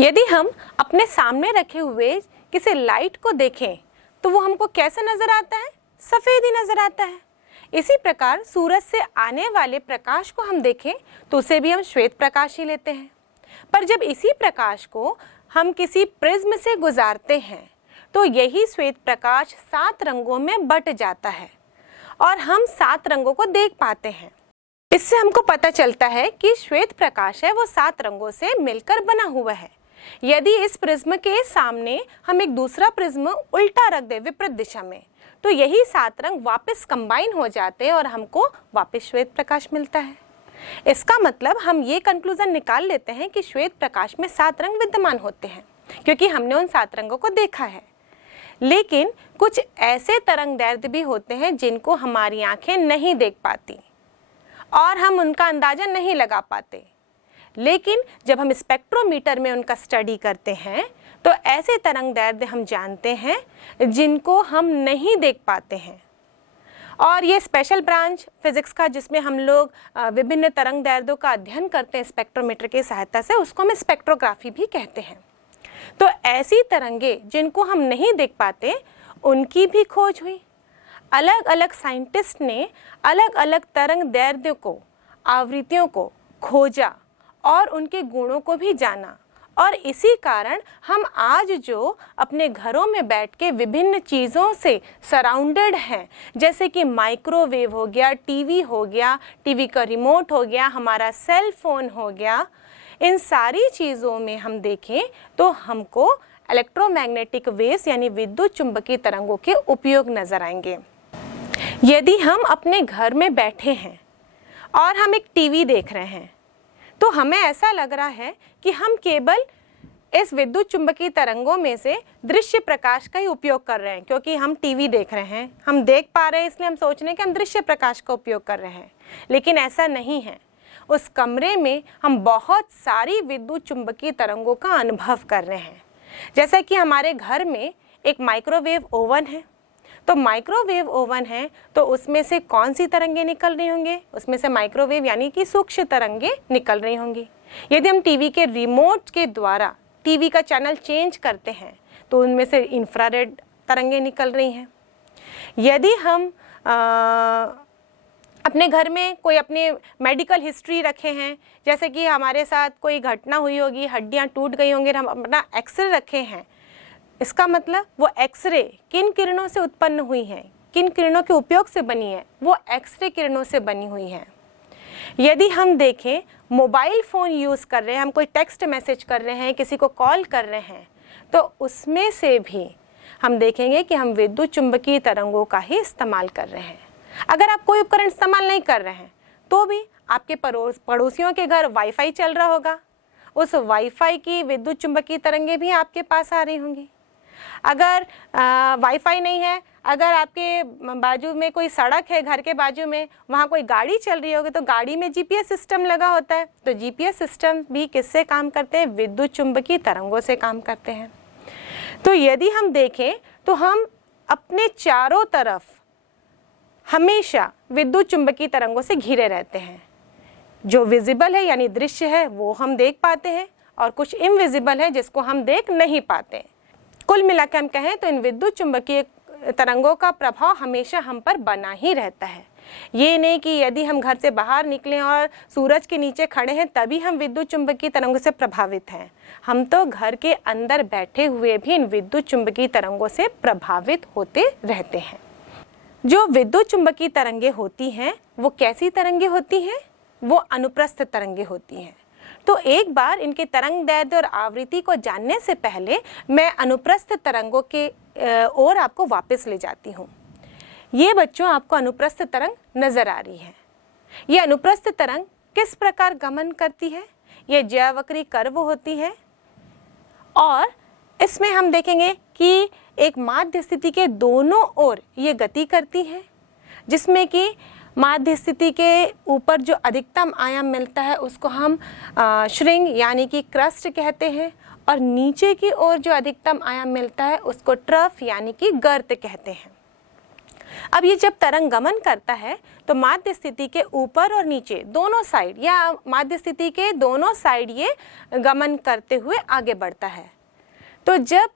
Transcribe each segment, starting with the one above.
यदि हम अपने सामने रखे हुए किसी लाइट को देखें तो वो हमको कैसा नजर आता है? सफेद ही नजर आता है। इसी प्रकार सूरज से आने वाले प्रकाश को हम देखें तो उसे भी हम श्वेत प्रकाश ही लेते हैं। पर जब इसी प्रकाश को हम किसी प्रिज्म से गुजारते हैं तो यही श्वेत प्रकाश 7 रंगों में बट जाता है और हम 7 रंगों को देख पाते हैं। इससे हमको पता चलता है कि श्वेत प्रकाश है वो 7 रंगों से मिलकर बना हुआ है। यदि इस प्रिज्म के सामने हम एक दूसरा प्रिज्म उल्टा रख दें विपरीत दिशा में तो यही 7 रंग वापस कंबाइन हो जाते हैं और हमको वापस श्वेत प्रकाश मिलता है। इसका मतलब हम ये कंक्लूजन निकाल लेते हैं कि श्वेत प्रकाश में 7 रंग विद्यमान होते हैं क्योंकि हमने उन 7 रंगों को देखा है। लेकिन कुछ ऐसे तरंगदैर्ध्य भी होते हैं जिनको हमारी आंखें नहीं देख पाती और हम उनका अंदाजा नहीं लगा पाते। लेकिन जब हम स्पेक्ट्रोमीटर में उनका स्टडी करते हैं तो ऐसे तरंगदैर्ध्य हम जानते हैं जिनको हम नहीं देख पाते हैं। और ये स्पेशल ब्रांच फिजिक्स का जिसमें हम लोग विभिन्न तरंगदैर्ध्यों का अध्ययन करते हैं स्पेक्ट्रोमीटर की सहायता से, उसको हम स्पेक्ट्रोग्राफी भी कहते हैं। तो ऐसी तरंगे जिनको हम नहीं देख पाते उनकी भी खोज हुई। अलग अलग साइंटिस्ट ने अलग अलग तरंगदैर्ध्यों को, आवृत्तियों को खोजा और उनके गुणों को भी जाना। और इसी कारण हम आज जो अपने घरों में बैठ के विभिन्न चीज़ों से सराउंडेड हैं, जैसे कि माइक्रोवेव हो गया, टीवी हो गया, टीवी का रिमोट हो गया, हमारा सेल फोन हो गया, इन सारी चीज़ों में हम देखें तो हमको इलेक्ट्रोमैग्नेटिक वेव्स यानी विद्युत चुंबकीय तरंगों के उपयोग नजर आएंगे। यदि हम अपने घर में बैठे हैं और हम एक टीवी देख रहे हैं तो हमें ऐसा लग रहा है कि हम केवल इस विद्युत चुंबकीय तरंगों में से दृश्य प्रकाश का ही उपयोग कर रहे हैं, क्योंकि हम टीवी देख रहे हैं, हम देख पा रहे हैं, इसलिए हम सोच रहे हैं कि हम दृश्य प्रकाश का उपयोग कर रहे हैं। लेकिन ऐसा नहीं है। उस कमरे में हम बहुत सारी विद्युत चुंबकीय तरंगों का अनुभव कर रहे हैं। जैसा कि हमारे घर में एक माइक्रोवेव ओवन है, तो माइक्रोवेव ओवन है तो उसमें से कौन सी तरंगे निकल रही होंगे? उसमें से माइक्रोवेव यानी कि सूक्ष्म तरंगे निकल रही होंगी। यदि हम टीवी के रिमोट के द्वारा टीवी का चैनल चेंज करते हैं तो उनमें से इंफ्रारेड तरंगे निकल रही हैं। यदि हम अपने घर में कोई अपने मेडिकल हिस्ट्री रखे हैं, जैसे कि हमारे साथ कोई घटना हुई होगी, हड्डियां टूट गई होंगी, हम अपना एक्सरे रखे हैं, इसका मतलब वो एक्सरे किन किरणों से उत्पन्न हुई है, किन किरणों के उपयोग से बनी है? वो एक्सरे किरणों से बनी हुई है। यदि हम देखें मोबाइल फ़ोन यूज़ कर रहे हैं, हम कोई टेक्स्ट मैसेज कर रहे हैं, किसी को कॉल कर रहे हैं, तो उसमें से भी हम देखेंगे कि हम विद्युत चुंबकीय तरंगों का ही इस्तेमाल कर रहे हैं। अगर आप कोई उपकरण इस्तेमाल नहीं कर रहे हैं तो भी आपके पड़ोसियों के घर वाईफाई चल रहा होगा, उस वाईफाई की विद्युत चुंबकीय तरंगें भी आपके पास आ रही होंगी। अगर वाईफाई नहीं है, अगर आपके बाजू में कोई सड़क है, घर के बाजू में, वहाँ कोई गाड़ी चल रही होगी तो गाड़ी में जीपीएस सिस्टम लगा होता है, तो जीपीएस सिस्टम भी किससे काम करते हैं? विद्युत चुंबकीय तरंगों से काम करते हैं। तो यदि हम देखें तो हम अपने चारों तरफ हमेशा विद्युत चुंबकीय तरंगों से घिरे रहते हैं। जो विजिबल है यानी दृश्य है वो हम देख पाते हैं और कुछ इनविजिबल है जिसको हम देख नहीं पाते। कुल मिलाकर हम कहें तो इन विद्युत चुंबकीय तरंगों का प्रभाव हमेशा हम पर बना ही रहता है। ये नहीं कि यदि हम घर से बाहर निकलें और सूरज के नीचे खड़े हैं तभी हम विद्युत चुंबकीय तरंगों से प्रभावित हैं। हम तो घर के अंदर बैठे हुए भी इन विद्युत चुंबकीय तरंगों से प्रभावित होते रहते हैं। जो विद्युत चुंबकीय तरंगे होती हैं वो कैसी तरंगे होती हैं? वो अनुप्रस्थ तरंगे होती हैं। तो एक बार इनके तरंगदैर्ध्य और आवृत्ति को जानने से पहले मैं अनुप्रस्थ तरंगों के ओर आपको वापस ले जाती हूँ। ये बच्चों आपको अनुप्रस्थ तरंग नजर आ रही है। ये अनुप्रस्थ तरंग किस प्रकार गमन करती है? ये ज्यावक्री कर्व होती है और इसमें हम देखेंगे कि एक माध्य स्थिति के दोनों ओर ये गति करती है, जिसमें कि माध्य स्थिति के ऊपर जो अधिकतम आयाम मिलता है उसको हम श्रिंग यानी कि क्रस्ट कहते हैं और नीचे की ओर जो अधिकतम आयाम मिलता है उसको ट्रफ यानी कि गर्त कहते हैं। अब ये जब तरंग गमन करता है तो माध्य स्थिति के ऊपर और नीचे दोनों साइड या माध्य स्थिति के दोनों साइड ये गमन करते हुए आगे बढ़ता है। तो जब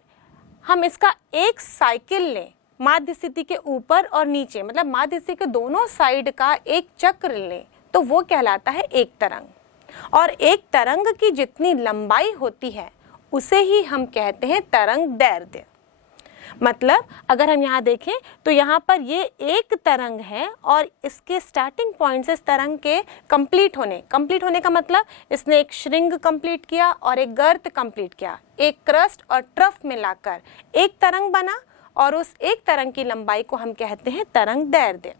हम इसका एक साइकिल लें माध्य स्थिति के ऊपर और नीचे, मतलब माध्य स्थिति के दोनों साइड का एक चक्र लें, तो वो कहलाता है एक तरंग। और एक तरंग की जितनी लंबाई होती है उसे ही हम कहते हैं तरंग दैर्ध्य। मतलब अगर हम यहाँ देखें तो यहाँ पर ये एक तरंग है और इसके स्टार्टिंग पॉइंट से इस तरंग के कंप्लीट होने का मतलब इसने एक श्रृंग कंप्लीट किया और एक गर्त कंप्लीट किया, एक क्रस्ट और ट्रफ मिलाकर एक तरंग बना और उस एक तरंग की लंबाई को हम कहते हैं तरंग दैर्ध्य।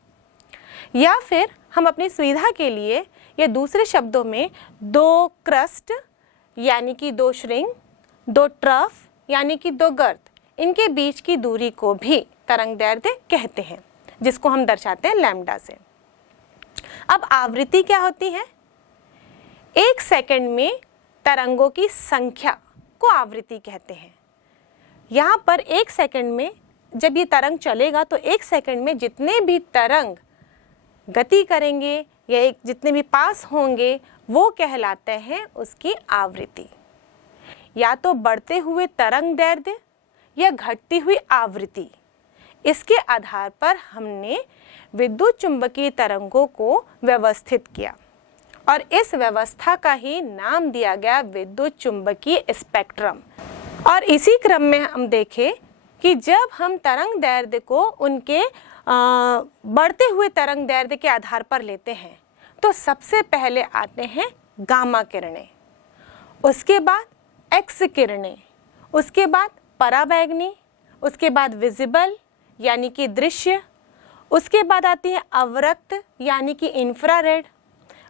या फिर हम अपनी सुविधा के लिए या दूसरे शब्दों में दो क्रस्ट यानी कि दो श्रृंग, दो ट्रफ यानी कि दो गर्त, इनके बीच की दूरी को भी तरंग दैर्ध्य कहते हैं, जिसको हम दर्शाते हैं लैम्डा से। अब आवृत्ति क्या होती है? एक सेकंड में तरंगों की संख्या को आवृत्ति कहते हैं। यहाँ पर एक सेकंड में जब ये तरंग चलेगा तो एक सेकंड में जितने भी तरंग गति करेंगे या जितने भी पास होंगे वो कहलाते हैं उसकी आवृत्ति। या तो बढ़ते हुए तरंग दैर्ध्य या घटती हुई आवृत्ति, इसके आधार पर हमने विद्युत चुंबकीय तरंगों को व्यवस्थित किया और इस व्यवस्था का ही नाम दिया गया विद्युत चुंबकीय स्पेक्ट्रम। और इसी क्रम में हम देखें कि जब हम तरंग दैर्ध्य को उनके बढ़ते हुए तरंग दैर्ध्य के आधार पर लेते हैं तो सबसे पहले आते हैं गामा किरणें, उसके बाद एक्स किरणें, उसके बाद पराबैंगनी, उसके बाद विजिबल यानी कि दृश्य, उसके बाद आती है अवरक्त यानी कि इंफ्रारेड,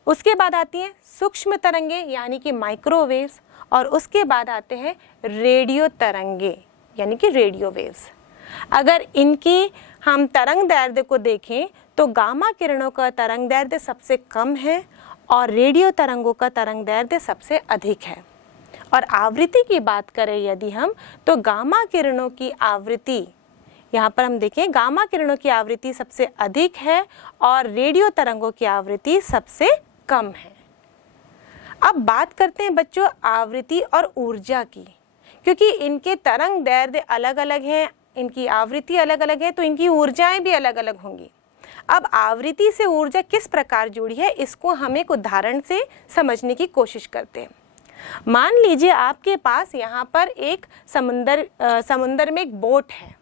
उसके बाद आती है सूक्ष्म तरंगे यानी कि माइक्रोवेव्स और उसके बाद आते हैं रेडियो तरंगे यानी कि रेडियो वेव्स। अगर इनकी हम तरंग दैर्ध्य को देखें तो गामा किरणों का तरंग दैर्ध्य सबसे कम है और रेडियो तरंगों का तरंग दैर्ध्य सबसे अधिक है। और आवृत्ति की बात करें यदि हम तो गामा किरणों की आवृत्ति, यहाँ पर हम देखें गामा किरणों की आवृत्ति सबसे अधिक है और रेडियो तरंगों की आवृत्ति सबसे कम है। अब बात करते हैं बच्चों आवृत्ति और ऊर्जा की, क्योंकि इनके तरंग दैर्ध्य अलग अलग हैं, इनकी आवृत्ति अलग अलग है तो इनकी ऊर्जाएं भी अलग अलग होंगी। अब आवृत्ति से ऊर्जा किस प्रकार जुड़ी है इसको हम एक उदाहरण से समझने की कोशिश करते हैं। मान लीजिए आपके पास यहाँ पर एक समुंदर में एक बोट है।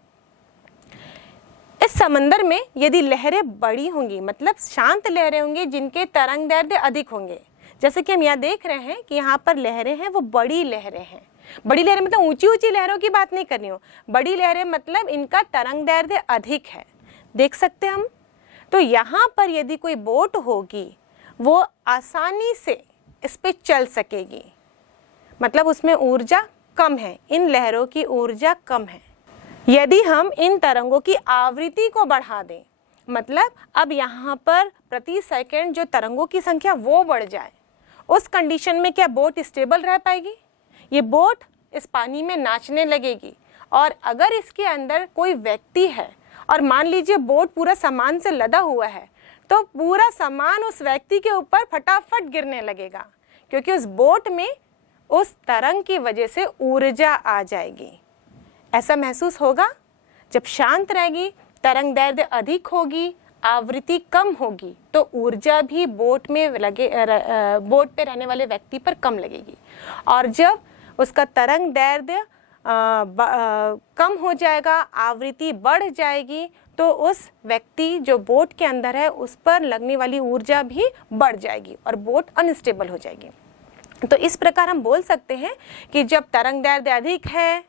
इस समंदर में यदि लहरें बड़ी होंगी, मतलब शांत लहरें होंगी जिनके तरंग दैर्ध्य अधिक होंगे, जैसे कि हम यहाँ देख रहे हैं कि यहाँ पर लहरें हैं वो बड़ी लहरें हैं। बड़ी लहरें मतलब ऊंची ऊंची लहरों की बात नहीं करनी हो, बड़ी लहरें मतलब इनका तरंग दैर्ध्य अधिक है, देख सकते हैं हम। तो यहाँ पर यदि कोई बोट होगी वो आसानी से इस पे चल सकेगी, मतलब उसमें ऊर्जा कम है, इन लहरों की ऊर्जा कम है। यदि हम इन तरंगों की आवृत्ति को बढ़ा दें, मतलब अब यहाँ पर प्रति सेकंड जो तरंगों की संख्या वो बढ़ जाए, उस कंडीशन में क्या बोट स्टेबल रह पाएगी? ये बोट इस पानी में नाचने लगेगी। और अगर इसके अंदर कोई व्यक्ति है और मान लीजिए बोट पूरा सामान से लदा हुआ है तो पूरा सामान उस व्यक्ति के ऊपर फटाफट गिरने लगेगा, क्योंकि उस बोट में उस तरंग की वजह से ऊर्जा आ जाएगी। ऐसा महसूस होगा। जब शांत रहेगी, तरंग दैर्ध्य अधिक होगी, आवृत्ति कम होगी तो ऊर्जा भी बोट पे रहने वाले व्यक्ति पर कम लगेगी। और जब उसका तरंग दैर्ध्य कम हो जाएगा, आवृत्ति बढ़ जाएगी तो उस व्यक्ति जो बोट के अंदर है उस पर लगने वाली ऊर्जा भी बढ़ जाएगी और बोट अनस्टेबल हो जाएगी। तो इस प्रकार हम बोल सकते हैं कि जब तरंग दैर्ध्य अधिक है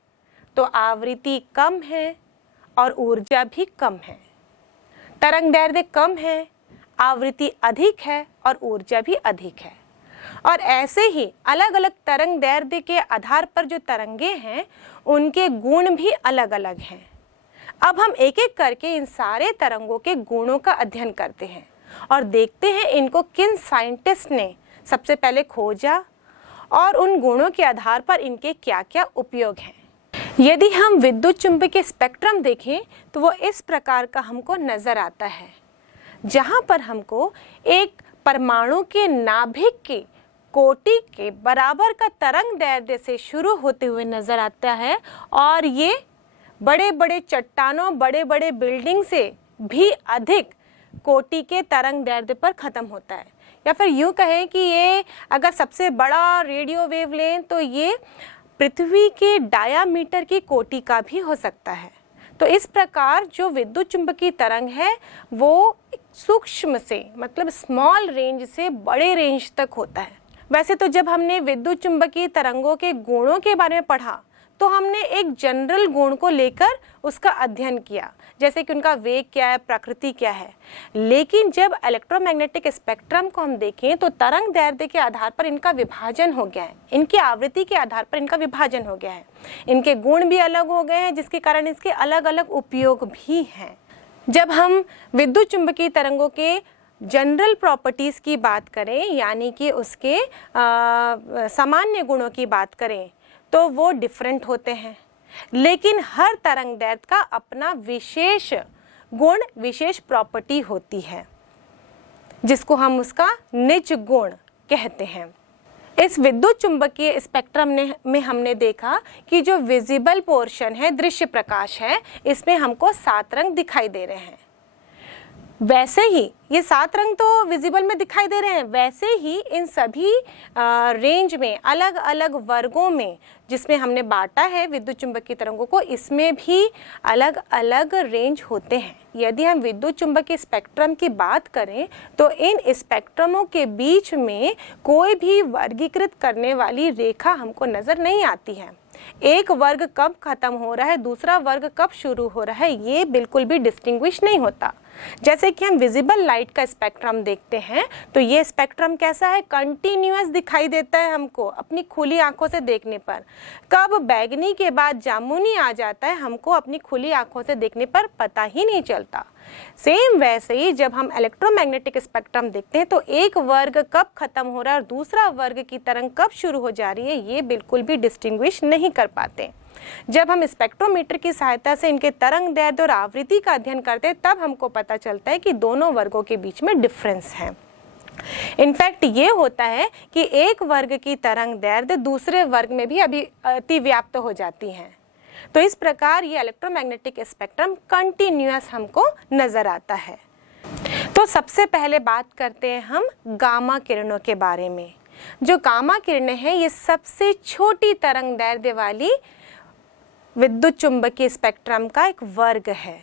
तो आवृत्ति कम है और ऊर्जा भी कम है। तरंग दैर्ध्य कम है, आवृत्ति अधिक है और ऊर्जा भी अधिक है। और ऐसे ही अलग अलग तरंग दैर्ध्य के आधार पर जो तरंगे हैं उनके गुण भी अलग अलग हैं। अब हम एक एक करके इन सारे तरंगों के गुणों का अध्ययन करते हैं और देखते हैं इनको किन साइंटिस्ट ने सबसे पहले खोजा और उन गुणों के आधार पर इनके क्या क्या उपयोग हैं। यदि हम विद्युत चुंबकीय स्पेक्ट्रम देखें तो वो इस प्रकार का हमको नजर आता है, जहां पर हमको एक परमाणु के नाभिक के कोटि के बराबर का तरंग दैर्ध्य से शुरू होते हुए नजर आता है और ये बड़े बड़े चट्टानों, बड़े बड़े बिल्डिंग से भी अधिक कोटि के तरंग दैर्ध्य पर खत्म होता है। या फिर यूँ कहें कि ये अगर सबसे बड़ा रेडियो वेव लें तो ये पृथ्वी के डायामीटर की कोटि का भी हो सकता है। तो इस प्रकार जो विद्युत चुंबकीय तरंग है वो सूक्ष्म से मतलब स्मॉल रेंज से बड़े रेंज तक होता है। वैसे तो जब हमने विद्युत चुंबकीय तरंगों के गुणों के बारे में पढ़ा तो हमने एक जनरल गुण को लेकर उसका अध्ययन किया, जैसे कि उनका वेग क्या है, प्रकृति क्या है। लेकिन जब इलेक्ट्रोमैग्नेटिक स्पेक्ट्रम को हम देखें तो तरंग दैर्ध्य के आधार पर इनका विभाजन हो गया है, इनकी आवृत्ति के आधार पर इनका विभाजन हो गया है, इनके गुण भी अलग हो गए हैं, जिसके कारण इसके अलग अलग उपयोग भी हैं। जब हम विद्युत चुंबकीय तरंगों के जनरल प्रॉपर्टीज़ की बात करें, यानी कि उसके सामान्य गुणों की बात करें, तो वो डिफरेंट होते हैं। लेकिन हर तरंग दैर्ध्य का अपना विशेष गुण, विशेष प्रॉपर्टी होती है, जिसको हम उसका निज गुण कहते हैं। इस विद्युत चुंबकीय स्पेक्ट्रम में हमने देखा कि जो विजिबल पोर्शन है, दृश्य प्रकाश है, इसमें हमको 7 रंग दिखाई दे रहे हैं। वैसे ही ये 7 रंग तो विजिबल में दिखाई दे रहे हैं, वैसे ही इन सभी रेंज में अलग अलग वर्गों में जिसमें हमने बांटा है विद्युत चुंबकीय तरंगों को, इसमें भी अलग अलग रेंज होते हैं। यदि हम विद्युत चुंबकीय स्पेक्ट्रम की बात करें तो इन स्पेक्ट्रमों के बीच में कोई भी वर्गीकृत करने वाली रेखा हमको नज़र नहीं आती है। एक वर्ग कब खत्म हो रहा है, दूसरा वर्ग कब शुरू हो रहा है, ये बिल्कुल भी डिस्टिंग्विश नहीं होता। जैसे कि हम विजिबल लाइट का स्पेक्ट्रम देखते हैं तो ये स्पेक्ट्रम कैसा है, कंटिन्यूअस दिखाई देता है हमको अपनी खुली आंखों से देखने पर। कब बैगनी के बाद जामुनी आ जाता है हमको अपनी खुली आंखों से देखने पर पता ही नहीं चलता। सेम वैसे ही जब हम इलेक्ट्रोमैग्नेटिक स्पेक्ट्रम देखते हैं तो एक वर्ग कब खत्म हो रहा है और दूसरा वर्ग की तरंग कब शुरू हो जा रही है, ये बिल्कुल भी डिस्टिंग्विश नहीं कर पाते। जब हम स्पेक्ट्रोमीटर की सहायता से इनके तरंग दैर्ध्य और आवृत्ति का अध्ययन करते हैं तब हमको पता चलता है कि दोनों वर्गों के बीच में डिफरेंस है। इनफैक्ट ये होता है कि एक वर्ग की तरंग दैर्ध्य दूसरे वर्ग में भी अतिव्याप्त हो जाती हैं। तो इस प्रकार ये इलेक्ट्रोमैग्नेटिक स्पेक्ट्रम कंटिन्यूअस हमको नजर आता है। तो सबसे पहले बात करते हैं हम गामा किरणों के बारे में। जो गामा किरणें हैं ये सबसे छोटी तरंग दैर्ध्य वाली विद्युत चुंबकीय स्पेक्ट्रम का एक वर्ग है।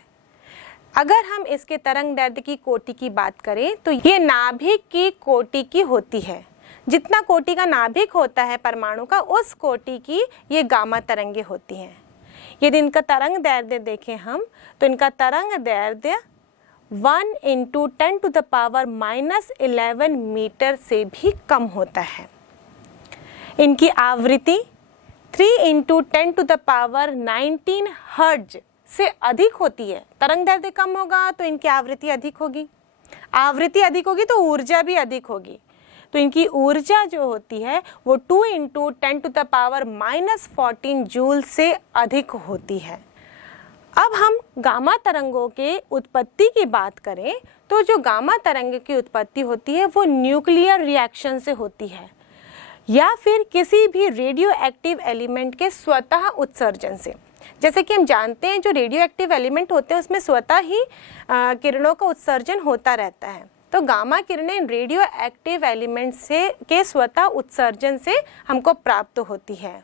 अगर हम इसके तरंग दैर्ध्य की कोटि की बात करें तो ये नाभिक की कोटि की होती है। जितना कोटि का नाभिक होता है परमाणु का, उस कोटि की ये गामा तरंगें होती हैं। यदि इनका तरंग दैर्ध्य देखें हम तो इनका तरंग दैर्ध्य 1 × 10⁻⁻11 मीटर से भी कम होता है। इनकी आवृत्ति 3 × 10⁻19 हर्ट्ज से अधिक होती है। तरंग दैर्ध्य कम होगा तो इनकी आवृत्ति अधिक होगी, आवृत्ति अधिक होगी तो ऊर्जा भी अधिक होगी। तो इनकी ऊर्जा जो होती है वो 2 × 10⁻⁻14 जूल से अधिक होती है। अब हम गामा तरंगों के उत्पत्ति की बात करें तो जो गामा तरंग की उत्पत्ति होती है वो न्यूक्लियर रिएक्शन से होती है या फिर किसी भी रेडियो एक्टिव एलिमेंट के स्वतः उत्सर्जन से। जैसे कि हम जानते हैं जो रेडियो एक्टिव एलिमेंट होते हैं उसमें स्वतः ही किरणों का उत्सर्जन होता रहता है। तो गामा किरणें रेडियो एक्टिव एलिमेंट से के स्वतः उत्सर्जन से हमको प्राप्त होती है।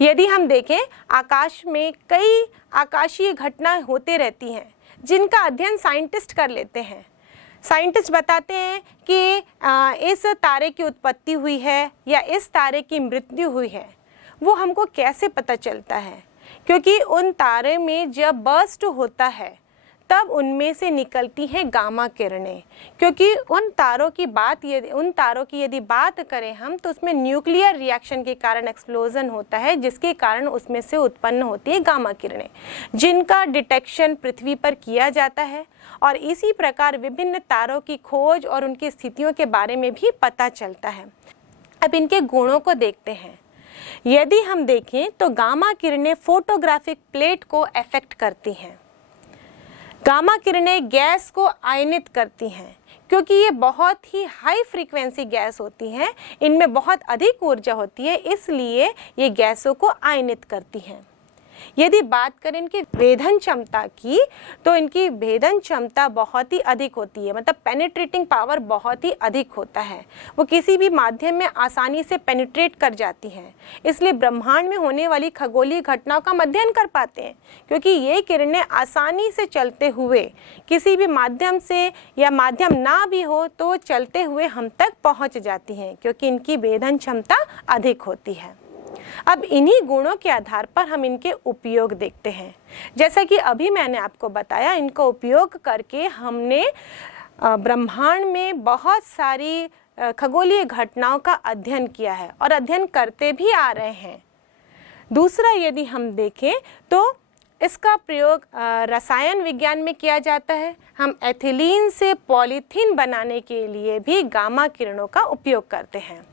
यदि हम देखें आकाश में कई आकाशीय घटनाएं होते रहती हैं जिनका अध्ययन साइंटिस्ट कर लेते हैं। साइंटिस्ट बताते हैं कि इस तारे की उत्पत्ति हुई है या इस तारे की मृत्यु हुई है। वो हमको कैसे पता चलता है? क्योंकि उन तारे में जब बर्स्ट होता है तब उनमें से निकलती हैं गामा किरणें। क्योंकि उन तारों की यदि बात करें हम तो उसमें न्यूक्लियर रिएक्शन के कारण एक्सप्लोजन होता है, जिसके कारण उसमें से उत्पन्न होती है गामा किरणें, जिनका डिटेक्शन पृथ्वी पर किया जाता है। और इसी प्रकार विभिन्न तारों की खोज और उनकी स्थितियों के बारे में भी पता चलता है। अब इनके गुणों को देखते हैं। यदि हम देखें तो गामा किरणें फोटोग्राफिक प्लेट को अफेक्ट करती हैं। गामा किरणें गैस को आयनित करती हैं क्योंकि ये बहुत ही हाई फ्रीक्वेंसी गैस होती हैं, इनमें बहुत अधिक ऊर्जा होती है, इसलिए ये गैसों को आयनित करती हैं। यदि बात करें इनकी भेदन क्षमता की तो इनकी भेदन क्षमता बहुत ही अधिक होती है, मतलब पेनिट्रेटिंग पावर बहुत ही अधिक होता है। वो किसी भी माध्यम में आसानी से पेनिट्रेट कर जाती हैं, इसलिए ब्रह्मांड में होने वाली खगोलीय घटनाओं का अध्ययन कर पाते हैं, क्योंकि ये किरणें आसानी से चलते हुए किसी भी माध्यम से या माध्यम ना भी हो तो चलते हुए हम तक पहुंच जाती हैं, क्योंकि इनकी भेदन क्षमता अधिक होती है। अब इन्हीं गुणों के आधार पर हम इनके उपयोग देखते हैं। जैसा कि अभी मैंने आपको बताया, इनका उपयोग करके हमने ब्रह्मांड में बहुत सारी खगोलीय घटनाओं का अध्ययन किया है और अध्ययन करते भी आ रहे हैं। दूसरा, यदि हम देखें तो इसका प्रयोग रसायन विज्ञान में किया जाता है। हम एथिलीन से पॉलीथीन बनाने के लिए भी गामा किरणों का उपयोग करते हैं।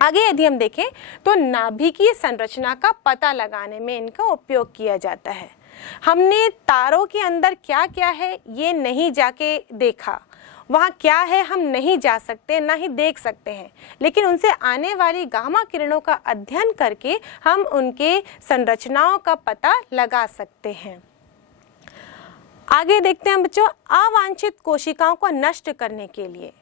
आगे यदि हम देखें तो नाभिकीय संरचना का पता लगाने में इनका उपयोग किया जाता है। हमने तारों के अंदर क्या क्या है ये नहीं जाके देखा, वहाँ क्या है हम नहीं जा सकते, ना ही देख सकते हैं, लेकिन उनसे आने वाली गामा किरणों का अध्ययन करके हम उनके संरचनाओं का पता लगा सकते हैं। आगे देखते हैं बच्चों, अवांछित कोशिकाओं को नष्ट करने के लिए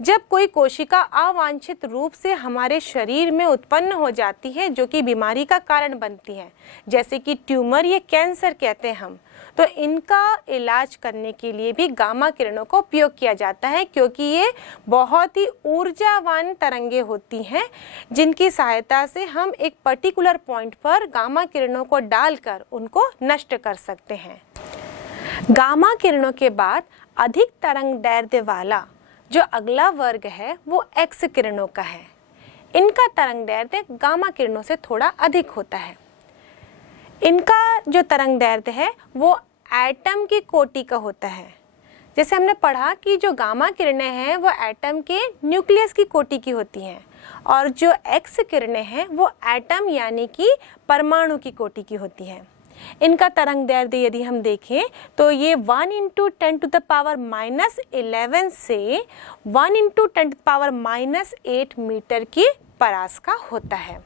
जब कोई कोशिका अवांछित रूप से हमारे शरीर में उत्पन्न हो जाती है जो कि बीमारी का कारण बनती है, जैसे कि ट्यूमर या कैंसर कहते हैं हम, तो इनका इलाज करने के लिए भी गामा किरणों का उपयोग किया जाता है, क्योंकि ये बहुत ही ऊर्जावान तरंगे होती हैं जिनकी सहायता से हम एक पर्टिकुलर पॉइंट पर गामा किरणों को डालकर उनको नष्ट कर सकते हैं। गामा किरणों के बाद अधिक तरंग दैर्ध्य वाला जो अगला वर्ग है वो एक्स किरणों का है। इनका तरंग दैर्ध्य गामा किरणों से थोड़ा अधिक होता है। इनका जो तरंग दैर्ध्य है वो एटम की कोटि का होता है। जैसे हमने पढ़ा कि जो गामा किरणें हैं वो एटम के न्यूक्लियस की कोटि की होती हैं, और जो एक्स किरणें हैं वो एटम यानी कि परमाणु की कोटि की होती हैं। इनका तरंग दैर्ध्य यदि हम देखें तो ये 1 × 10⁻11 से 1 × 10⁻8 मीटर की परास का होता है।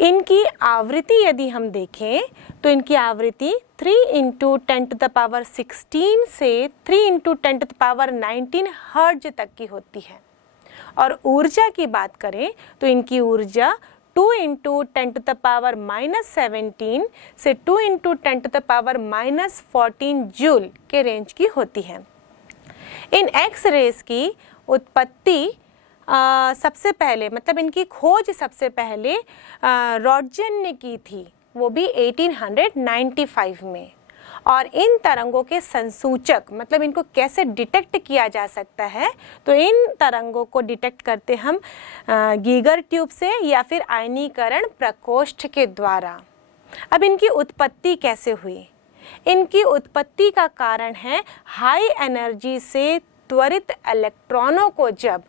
इनकी आवृत्ति यदि हम देखें तो इनकी आवृत्ति 3 × 10⁻16 से 3 × 10⁻19 हर्ट्ज तक की होती है। और ऊर्जा की बात करें तो इनकी ऊर्जा 2 × 10⁻17 से 2 × 10⁻14 जूल के रेंज की होती है। इन एक्स रेस की उत्पत्ति सबसे पहले, मतलब इनकी खोज सबसे पहले रॉन्टगन ने की थी, वो भी 1895 में। और इन तरंगों के संसूचक, मतलब इनको कैसे डिटेक्ट किया जा सकता है, तो इन तरंगों को डिटेक्ट करते हम गीगर ट्यूब से या फिर आयनीकरण प्रकोष्ठ के द्वारा। अब इनकी उत्पत्ति कैसे हुई? इनकी उत्पत्ति का कारण है हाई एनर्जी से त्वरित इलेक्ट्रॉनों को जब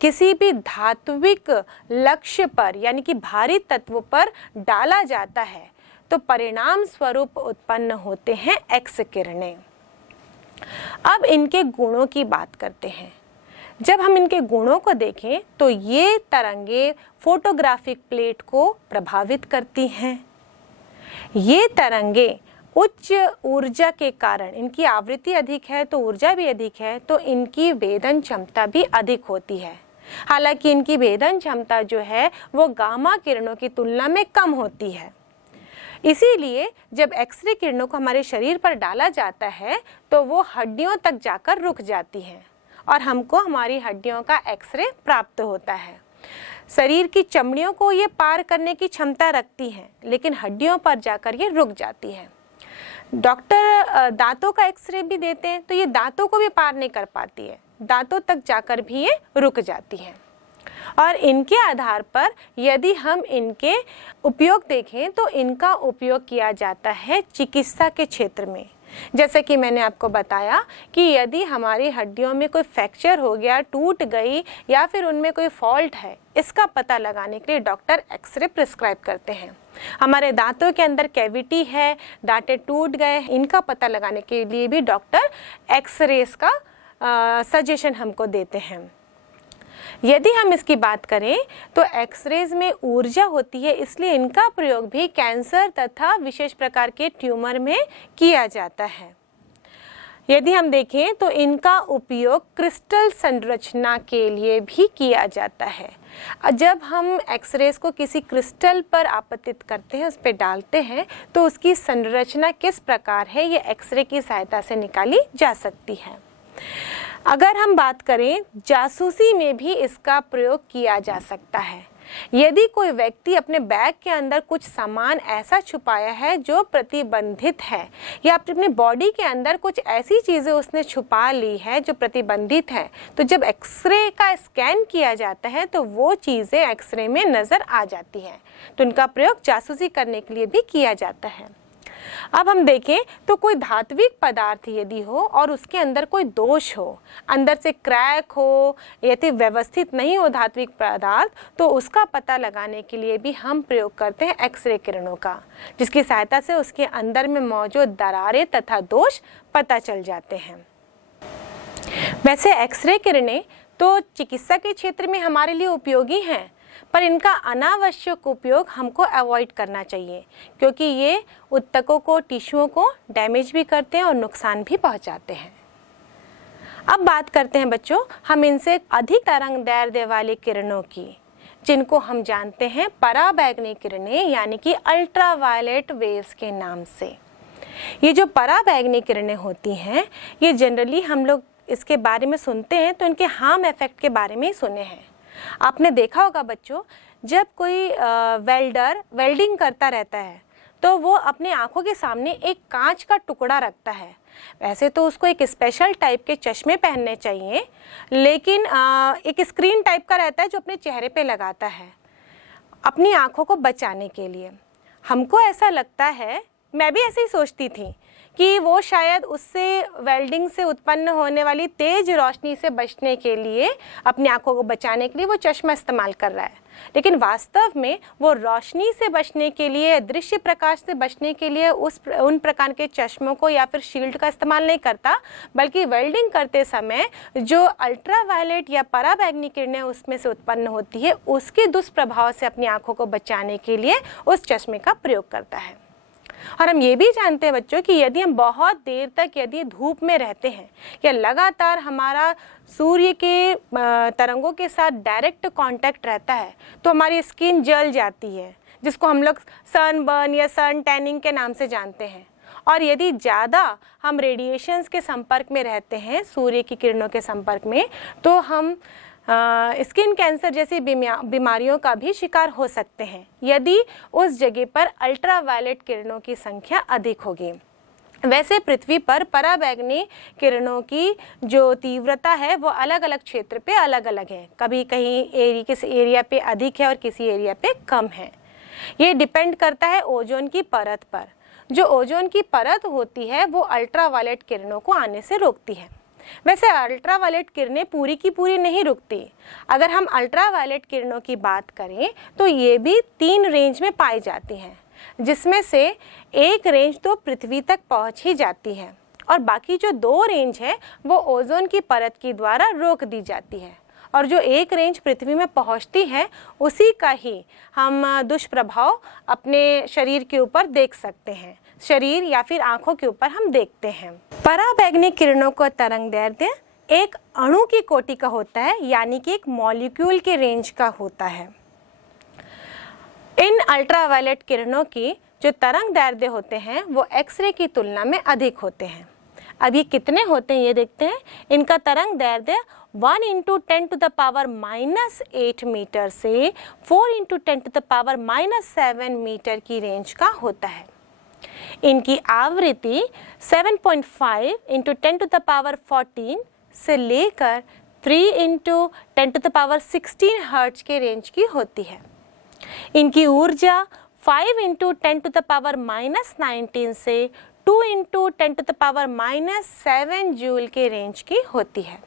किसी भी धात्विक लक्ष्य पर यानी कि भारी तत्व पर डाला जाता है तो परिणाम स्वरूप उत्पन्न होते हैं एक्स किरणें। अब इनके गुणों की बात करते हैं। जब हम इनके गुणों को देखें तो ये तरंगे फोटोग्राफिक प्लेट को प्रभावित करती हैं। ये तरंगे उच्च ऊर्जा के कारण, इनकी आवृत्ति अधिक है तो ऊर्जा भी अधिक है, तो इनकी भेदन क्षमता भी अधिक होती है। हालांकि इनकी भेदन क्षमता जो है वो गामा किरणों की तुलना में कम होती है। इसीलिए जब एक्सरे किरणों को हमारे शरीर पर डाला जाता है तो वो हड्डियों तक जाकर रुक जाती हैं और हमको हमारी हड्डियों का एक्सरे प्राप्त होता है। शरीर की चमड़ियों को ये पार करने की क्षमता रखती हैं, लेकिन हड्डियों पर जाकर ये रुक जाती हैं। डॉक्टर दांतों का एक्सरे भी देते हैं तो ये दांतों को भी पार नहीं कर पाती है, दांतों तक जाकर भी ये रुक जाती हैं। और इनके आधार पर यदि हम इनके उपयोग देखें तो इनका उपयोग किया जाता है चिकित्सा के क्षेत्र में। जैसे कि मैंने आपको बताया कि यदि हमारी हड्डियों में कोई फ्रैक्चर हो गया, टूट गई या फिर उनमें कोई फॉल्ट है, इसका पता लगाने के लिए डॉक्टर एक्सरे प्रिस्क्राइब करते हैं। हमारे दांतों के अंदर कैविटी है, दांतें टूट गए, इनका पता लगाने के लिए भी डॉक्टर एक्सरेस का सजेशन हमको देते हैं। यदि हम इसकी बात करें तो एक्सरेज में ऊर्जा होती है, इसलिए इनका प्रयोग भी कैंसर तथा विशेष प्रकार के ट्यूमर में किया जाता है। यदि हम देखें तो इनका उपयोग क्रिस्टल संरचना के लिए भी किया जाता है। जब हम एक्सरेज को किसी क्रिस्टल पर आपतित करते हैं, उस पर डालते हैं, तो उसकी संरचना किस प्रकार है ये एक्सरे की सहायता से निकाली जा सकती है। अगर हम बात करें, जासूसी में भी इसका प्रयोग किया जा सकता है। यदि कोई व्यक्ति अपने बैग के अंदर कुछ सामान ऐसा छुपाया है जो प्रतिबंधित है, या अपनी बॉडी के अंदर कुछ ऐसी चीज़ें उसने छुपा ली है जो प्रतिबंधित है, तो जब एक्सरे का स्कैन किया जाता है तो वो चीज़ें एक्सरे में नज़र आ जाती हैं। तो इनका प्रयोग जासूसी करने के लिए भी किया जाता है। अब हम देखें तो कोई धात्विक पदार्थ यदि हो और उसके अंदर कोई दोष हो, अंदर से क्रैक हो, यदि व्यवस्थित नहीं हो धात्विक पदार्थ, तो उसका पता लगाने के लिए भी हम प्रयोग करते हैं एक्सरे किरणों का, जिसकी सहायता से उसके अंदर में मौजूद दरारें तथा दोष पता चल जाते हैं। वैसे एक्सरे किरणें तो चिकित्सा के क्षेत्र में हमारे लिए उपयोगी हैं, पर इनका अनावश्यक उपयोग हमको अवॉइड करना चाहिए, क्योंकि ये ऊतकों को, टिश्यूओं को डैमेज भी करते हैं और नुकसान भी पहुंचाते हैं। अब बात करते हैं बच्चों हम इनसे अधिक तरंगदैर्ध्य वाली किरणों की, जिनको हम जानते हैं पराबैंगनी किरणें, यानी कि अल्ट्रावायलेट वेव्स के नाम से। ये जो पराबैंगनी किरणें होती हैं, ये जनरली हम लोग इसके बारे में सुनते हैं तो इनके हार्म इफेक्ट के बारे में ही सुने हैं। आपने देखा होगा बच्चों, जब कोई वेल्डर वेल्डिंग करता रहता है तो वो अपने आंखों के सामने एक कांच का टुकड़ा रखता है। वैसे तो उसको एक स्पेशल टाइप के चश्मे पहनने चाहिए, लेकिन एक स्क्रीन टाइप का रहता है जो अपने चेहरे पे लगाता है अपनी आंखों को बचाने के लिए। हमको ऐसा लगता है, मैं भी ऐसे ही सोचती थी कि वो शायद उससे वेल्डिंग से उत्पन्न होने वाली तेज रोशनी से बचने के लिए, अपनी आंखों को बचाने के लिए वो चश्मा इस्तेमाल कर रहा है, लेकिन वास्तव में वो रोशनी से बचने के लिए, दृश्य प्रकाश से बचने के लिए उन प्रकार के चश्मों को या फिर शील्ड का इस्तेमाल नहीं करता, बल्कि वेल्डिंग करते समय जो अल्ट्रावायलेट या पराबैंगनी किरणें उसमें से उत्पन्न होती है, उसके दुष्प्रभाव से अपनी आंखों को बचाने के लिए उस चश्मे का प्रयोग करता है। और हम ये भी जानते हैं बच्चों कि यदि हम बहुत देर तक यदि धूप में रहते हैं या लगातार हमारा सूर्य के तरंगों के साथ डायरेक्ट कांटेक्ट रहता है, तो हमारी स्किन जल जाती है, जिसको हम लोग सनबर्न या सन टैनिंग के नाम से जानते हैं। और यदि ज़्यादा हम रेडिएशंस के संपर्क में रहते हैं, सूर्य की किरणों के संपर्क में, तो हम स्किन कैंसर जैसी बीमारियों का भी शिकार हो सकते हैं, यदि उस जगह पर अल्ट्रावायलेट किरणों की संख्या अधिक होगी। वैसे पृथ्वी पर पराबैंगनी किरणों की जो तीव्रता है वो अलग अलग क्षेत्र पे अलग अलग है, कभी कहीं किसी एरिया पे अधिक है और किसी एरिया पे कम है। ये डिपेंड करता है ओजोन की परत पर। जो ओजोन की परत होती है वो अल्ट्रावायलेट किरणों को आने से रोकती है। वैसे अल्ट्रावायलेट किरणें पूरी की पूरी नहीं रुकती। अगर हम अल्ट्रावायलेट किरणों की बात करें तो ये भी 3 रेंज में पाई जाती हैं, जिसमें से एक रेंज तो पृथ्वी तक पहुंच ही जाती है और बाकी जो 2 रेंज है वो ओजोन की परत के द्वारा रोक दी जाती है। और जो एक रेंज पृथ्वी में पहुंचती है उसी का ही हम दुष्प्रभाव अपने शरीर के ऊपर देख सकते हैं, शरीर या फिर आंखों के ऊपर हम देखते हैं। पराबैंगनी किरणों का तरंगदैर्ध्य एक अणु की कोटि का होता है, यानी कि एक मॉलिक्यूल के रेंज का होता है। इन अल्ट्रावायलेट किरणों की जो तरंगदैर्ध्य होते हैं वो एक्सरे की तुलना में अधिक होते हैं। अब ये कितने होते हैं ये देखते हैं। इनका तरंगदैर्ध्य 1 × 10⁻⁻8 मीटर से 4 × 10⁻⁻7 मीटर की रेंज का होता है। इनकी आवृत्ति 7.5 × 10⁻14 से लेकर 3 × 10⁻16 हर्ट्ज के रेंज की होती है। इनकी ऊर्जा 5 × 10⁻19 से 2 × 10⁻⁷ जूल के रेंज की होती है।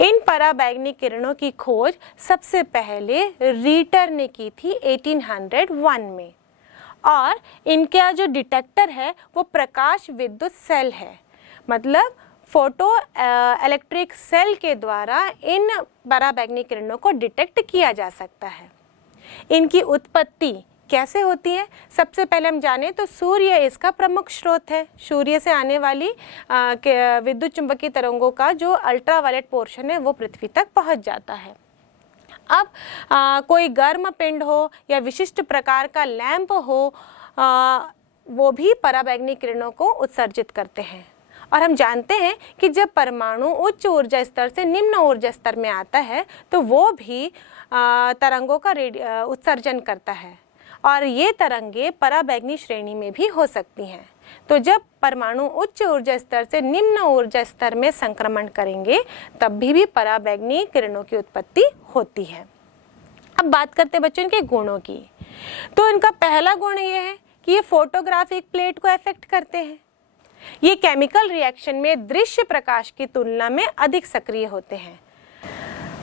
इन पराबैंगनी किरणों की खोज सबसे पहले रीटर ने की थी 1801 में, और इनका जो डिटेक्टर है वो प्रकाश विद्युत सेल है, मतलब फोटो इलेक्ट्रिक सेल के द्वारा इन पराबैंगनी किरणों को डिटेक्ट किया जा सकता है। इनकी उत्पत्ति कैसे होती है? सबसे पहले हम जाने तो सूर्य इसका प्रमुख स्रोत है। सूर्य से आने वाली विद्युत चुंबकीय तरंगों का जो अल्ट्रावायलेट पोर्शन है वो पृथ्वी तक पहुंच जाता है। अब कोई गर्म पिंड हो या विशिष्ट प्रकार का लैंप हो, वो भी पराबैंगनी किरणों को उत्सर्जित करते हैं। और हम जानते हैं कि जब परमाणु उच्च ऊर्जा स्तर से निम्न ऊर्जा स्तर में आता है तो वो भी तरंगों का उत्सर्जन करता है, और ये तरंगे पराबैंगनी श्रेणी में भी हो सकती हैं। तो जब परमाणु उच्च ऊर्जा स्तर से निम्न ऊर्जा स्तर में संक्रमण करेंगे तब भी पराबैंगनी किरणों की उत्पत्ति होती है। अब बात करते हैं बच्चों इनके गुणों की। तो इनका पहला गुण ये है कि ये फोटोग्राफिक प्लेट को अफेक्ट करते हैं। ये केमिकल रिएक्शन में दृश्य प्रकाश की तुलना में अधिक सक्रिय होते हैं।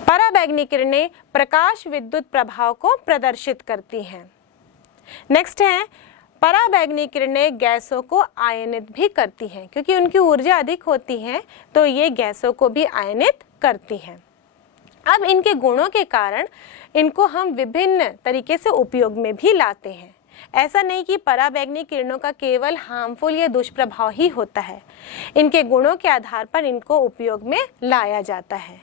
पराबैंगनी किरणें प्रकाश विद्युत प्रभाव को प्रदर्शित करती हैं। नेक्स्ट है, पराबैंगनी किरणें गैसों को आयनित भी करती हैं, क्योंकि उनकी ऊर्जा अधिक होती है तो ये गैसों को भी आयनित करती हैं। अब इनके गुणों के कारण इनको हम विभिन्न तरीके से उपयोग में भी लाते हैं। ऐसा नहीं कि पराबैंगनी किरणों का केवल हार्मफुल या दुष्प्रभाव ही होता है, इनके गुणों के आधार पर इनको उपयोग में लाया जाता है।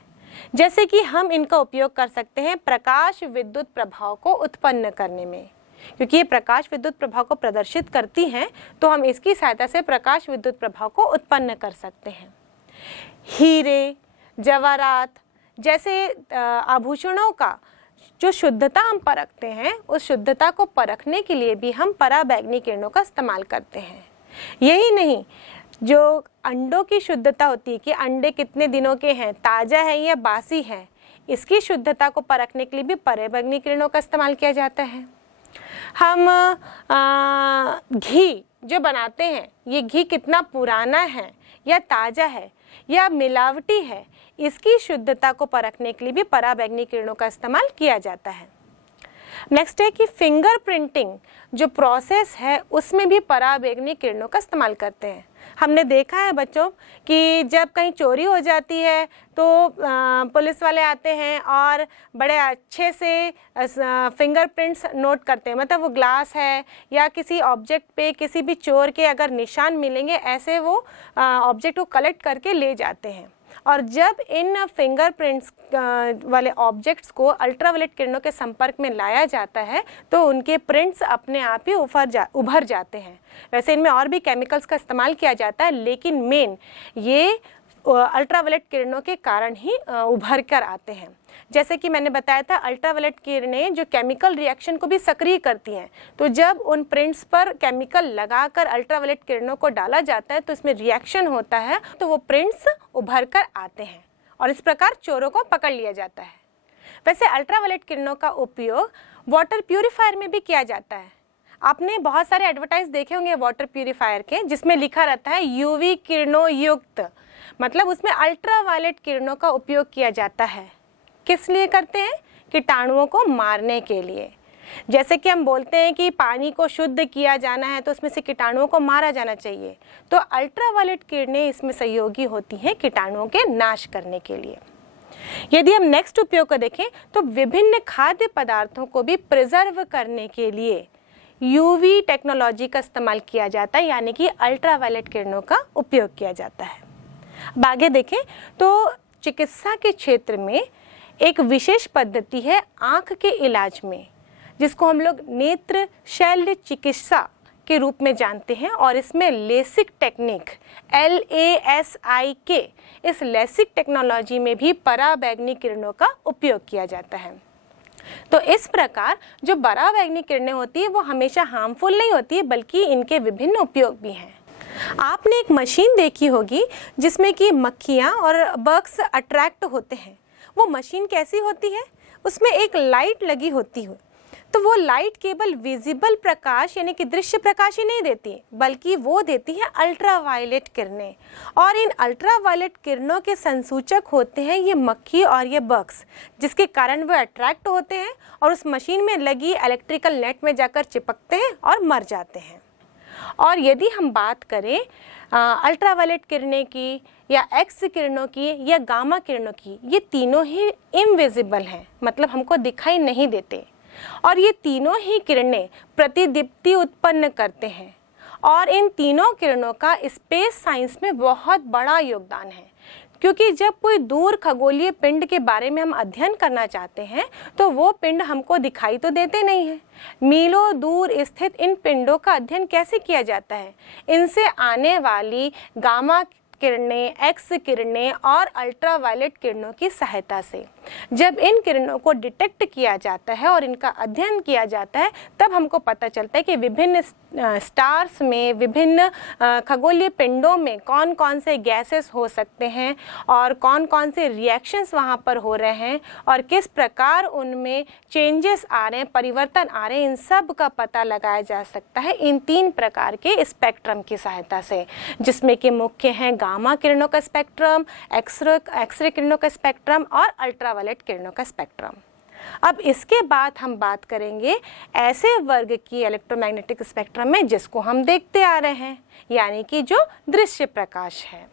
जैसे कि हम इनका उपयोग कर सकते हैं प्रकाश विद्युत प्रभाव को उत्पन्न करने में, क्योंकि ये प्रकाश विद्युत प्रभाव को प्रदर्शित करती हैं तो हम इसकी सहायता से प्रकाश विद्युत प्रभाव को उत्पन्न कर सकते हैं। हीरे, जवाहरात जैसे आभूषणों का जो शुद्धता हम परखते हैं, उस शुद्धता को परखने के लिए भी हम पराबैंगनी किरणों का इस्तेमाल करते हैं। यही नहीं, जो अंडों की शुद्धता होती है कि अंडे कितने दिनों के हैं, ताज़ा है या बासी है, इसकी शुद्धता को परखने के लिए भी पराबैंगनी किरणों का इस्तेमाल किया जाता है। हम घी जो बनाते हैं, ये घी कितना पुराना है या ताज़ा है या मिलावटी है, इसकी शुद्धता को परखने के लिए भी पराबैंगनी किरणों का इस्तेमाल किया जाता है। नेक्स्ट है कि फिंगर प्रिंटिंग जो प्रोसेस है उसमें भी पराबैंगनी किरणों का इस्तेमाल करते हैं। हमने देखा है बच्चों कि जब कहीं चोरी हो जाती है तो पुलिस वाले आते हैं और बड़े अच्छे से फिंगरप्रिंट्स नोट करते हैं, मतलब वो ग्लास है या किसी ऑब्जेक्ट पे किसी भी चोर के अगर निशान मिलेंगे ऐसे वो ऑब्जेक्ट को कलेक्ट करके ले जाते हैं। और जब इन फिंगरप्रिंट्स वाले ऑब्जेक्ट्स को अल्ट्रावायलेट किरणों के संपर्क में लाया जाता है तो उनके प्रिंट्स अपने आप ही उभर जाते हैं। वैसे इनमें और भी केमिकल्स का इस्तेमाल किया जाता है, लेकिन मेन ये अल्ट्रावायलेट किरणों के कारण ही उभर कर आते हैं। जैसे कि मैंने बताया था, अल्ट्रावायलेट किरणें जो केमिकल रिएक्शन को भी सक्रिय करती हैं, तो जब उन प्रिंट्स पर केमिकल लगाकर अल्ट्रावायलेट किरणों को डाला जाता है तो इसमें रिएक्शन होता है, तो वो प्रिंट्स उभर कर आते हैं और इस प्रकार चोरों को पकड़ लिया जाता है। वैसे अल्ट्रावायलेट किरणों का उपयोग वाटर प्यूरिफायर में भी किया जाता है। आपने बहुत सारे एडवर्टाइज देखे होंगे वाटर प्यूरिफायर के, जिसमें लिखा रहता है यूवी किरणों युक्त, मतलब उसमें अल्ट्रावायलेट किरणों का उपयोग किया जाता है। किस लिए करते हैं? कीटाणुओं को मारने के लिए। जैसे कि हम बोलते हैं कि पानी को शुद्ध किया जाना है तो उसमें से कीटाणुओं को मारा जाना चाहिए, तो अल्ट्रावायलेट किरणें इसमें सहयोगी होती हैं कीटाणुओं के नाश करने के लिए। यदि हम नेक्स्ट उपयोग को देखें तो विभिन्न खाद्य पदार्थों को भी प्रिजर्व करने के लिए यूवी टेक्नोलॉजी का इस्तेमाल किया जाता है, यानी कि अल्ट्रावायलेट किरणों का उपयोग किया जाता है। अब आगे देखें तो चिकित्सा के क्षेत्र में एक विशेष पद्धति है आँख के इलाज में, जिसको हम लोग नेत्र शल्य चिकित्सा के रूप में जानते हैं, और इसमें लेसिक टेक्निक LASIK, इस लेसिक टेक्नोलॉजी में भी पराबैंगनी किरणों का उपयोग किया जाता है। तो इस प्रकार जो पराबैंगनी किरणें होती है वो हमेशा हार्मफुल नहीं होती है, बल्कि इनके विभिन्न उपयोग भी हैं। आपने एक मशीन देखी होगी जिसमें कि मक्खियाँ और बग्स अट्रैक्ट होते हैं। वो मशीन कैसी होती है? उसमें एक लाइट लगी होती है, तो वो लाइट केवल विजिबल प्रकाश यानी कि दृश्य प्रकाश ही नहीं देती, बल्कि वो देती है अल्ट्रावायलेट किरणें। और इन अल्ट्रावायलेट किरणों के संसूचक होते हैं ये मक्खी और ये बग्स, जिसके कारण वो अट्रैक्ट होते हैं और उस मशीन में लगी इलेक्ट्रिकल नेट में जाकर चिपकते हैं और मर जाते हैं। और यदि हम बात करें अल्ट्रावायलेट किरणें की या एक्स किरणों की या गामा किरणों की, ये तीनों ही इनविजिबल हैं, मतलब हमको दिखाई नहीं देते। और ये तीनों ही किरणें प्रतिदीप्ति उत्पन्न करते हैं। और इन तीनों किरणों का स्पेस साइंस में बहुत बड़ा योगदान है, क्योंकि जब कोई दूर खगोलीय पिंड के बारे में हम अध्ययन करना चाहते हैं तो वो पिंड हमको दिखाई तो देते नहीं हैं। मीलों दूर स्थित इन पिंडों का अध्ययन कैसे किया जाता है? इनसे आने वाली गामा किरणें, एक्स किरणें और अल्ट्रावायलेट किरणों की सहायता से। जब इन किरणों को डिटेक्ट किया जाता है और इनका अध्ययन किया जाता है, तब हमको पता चलता है कि विभिन्न स्टार्स में, विभिन्न खगोलीय पिंडों में कौन कौन से गैसेस हो सकते हैं और कौन कौन से रिएक्शंस वहाँ पर हो रहे हैं और किस प्रकार उनमें चेंजेस आ रहे हैं, परिवर्तन आ रहे हैं। इन सब का पता लगाया जा सकता है इन 3 प्रकार के स्पेक्ट्रम की सहायता से, जिसमें कि मुख्य हैं गामा किरणों का स्पेक्ट्रम, एक्सरे किरणों का स्पेक्ट्रम और अल्ट्रावायलेट किरणों का स्पेक्ट्रम। अब इसके बाद हम बात करेंगे ऐसे वर्ग की इलेक्ट्रोमैग्नेटिक स्पेक्ट्रम में जिसको हम देखते आ रहे हैं, यानी कि जो दृश्य प्रकाश है।